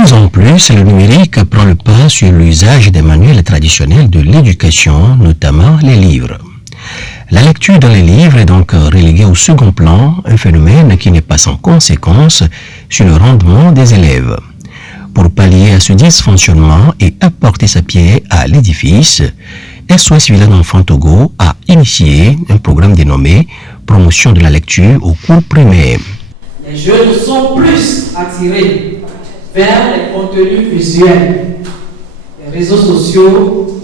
plus en plus, le numérique prend le pas sur l'usage des manuels traditionnels de l'éducation, notamment les livres. La lecture dans les livres est donc reléguée au second plan, un phénomène qui n'est pas sans conséquence sur le rendement des élèves. Pour pallier à ce dysfonctionnement et apporter sa pierre à l'édifice, SOS Village d'Enfants Togo a initié un programme dénommé Promotion de la lecture au cours primaire. Les jeunes sont plus attirés vers les contenus visuels, les réseaux sociaux,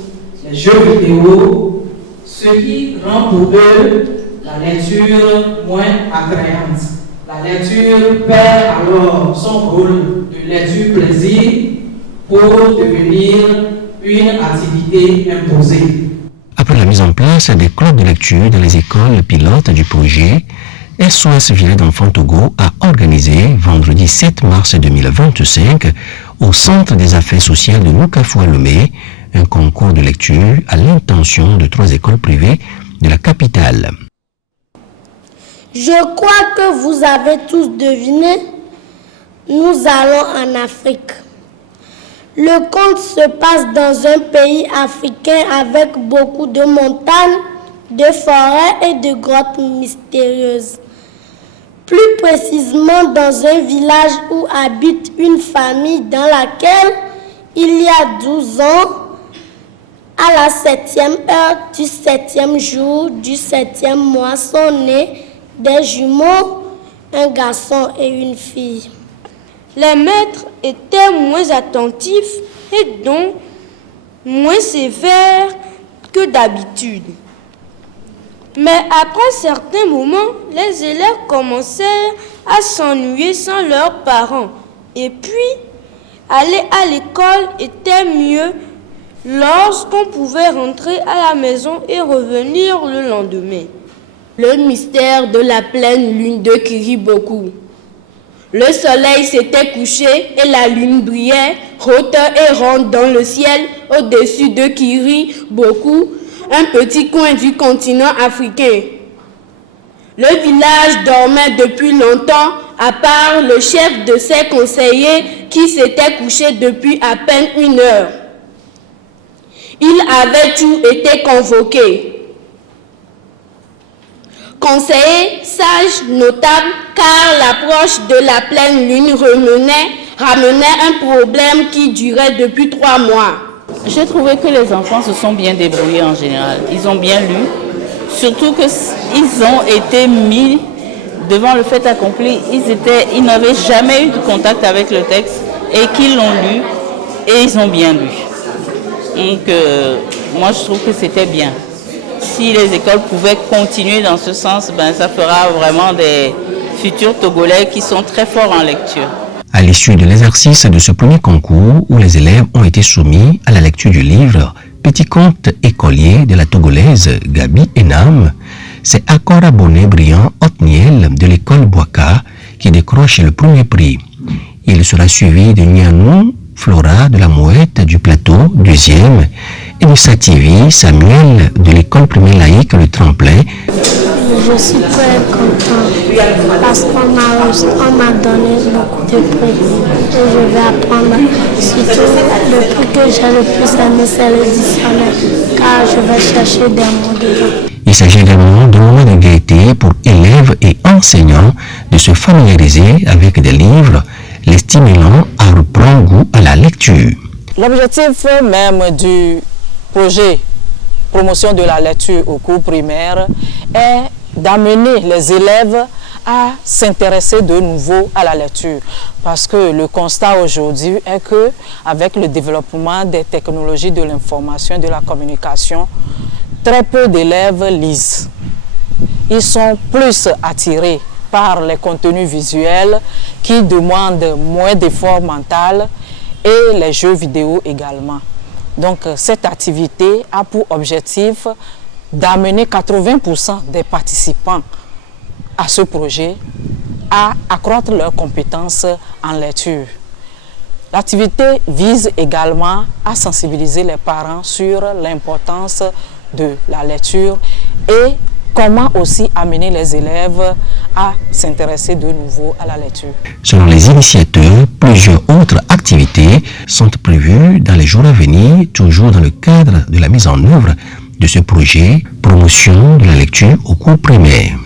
les jeux vidéo, ce qui rend pour eux la lecture moins attrayante. La lecture perd alors son rôle de lecture plaisir pour devenir une activité imposée. Après la mise en place des clubs de lecture dans les écoles pilotes du projet, SOS Village d'Enfants Togo a organisé vendredi 7 mars 2025 au Centre des affaires sociales de Noukafou-Lomé un concours de lecture à l'intention de 3 écoles privées de la capitale. Je crois que vous avez tous deviné, nous allons en Afrique. Le conte se passe dans un pays africain avec beaucoup de montagnes, de forêts et de grottes mystérieuses. Plus précisément dans un village où habite une famille dans laquelle il y a 12 ans, à la 7e heure du 7e jour du 7e mois sont nés des jumeaux, un garçon et une fille. Les maîtres étaient moins attentifs et donc moins sévères que d'habitude. Mais après certains moments, les élèves commencèrent à s'ennuyer sans leurs parents. Et puis, aller à l'école était mieux lorsqu'on pouvait rentrer à la maison et revenir le lendemain. Le mystère de la pleine lune de Kiribokou. Le soleil s'était couché et la lune brillait, haute et ronde dans le ciel, au-dessus de Kiribokou, un petit coin du continent africain. Le village dormait depuis longtemps, à part le chef de ses conseillers qui s'était couché depuis à peine 1 heure. Ils avaient tous été convoqués. Conseillers, sages, notables, car l'approche de la pleine lune ramenait un problème qui durait depuis 3 mois. J'ai trouvé que les enfants se sont bien débrouillés en général. Ils ont bien lu, surtout qu'ils ont été mis devant le fait accompli. Ils n'avaient jamais eu de contact avec le texte et qu'ils l'ont lu et ils ont bien lu. Donc moi je trouve que c'était bien. Si les écoles pouvaient continuer dans ce sens, ça fera vraiment des futurs Togolais qui sont très forts en lecture. À l'issue de l'exercice de ce premier concours, où les élèves ont été soumis à la lecture du livre Petit conte écolier de la Togolaise Gabi Enam, c'est Akora Bonnet Briand Otniel de l'école Boaka qui décroche le premier prix. Il sera suivi de Nianou Flora de la Mouette du Plateau, 2e, et de Sativi Samuel de l'école primaire laïque Le Tremplin. Je suis très content parce qu'on m'a donné beaucoup de prix et je vais apprendre. Surtout le prix que j'ai le plus aimé, c'est le dictionnaire, car je vais chercher des mots dedans. Il s'agit également d'un moment de gaieté pour élèves et enseignants de se familiariser avec des livres, les stimulant à reprendre goût à la lecture. L'objectif même du projet promotion de la lecture au cours primaire est d'amener les élèves à s'intéresser de nouveau à la lecture. Parce que le constat aujourd'hui est que avec le développement des technologies de l'information et de la communication, très peu d'élèves lisent. Ils sont plus attirés par les contenus visuels qui demandent moins d'efforts mental et les jeux vidéo également. Donc cette activité a pour objectif d'amener 80% des participants à ce projet à accroître leurs compétences en lecture. L'activité vise également à sensibiliser les parents sur l'importance de la lecture et comment aussi amener les élèves à s'intéresser de nouveau à la lecture. Selon les initiateurs, plusieurs autres activités activités sont prévues dans les jours à venir, toujours dans le cadre de la mise en œuvre de ce projet promotion de la lecture au cours primaire.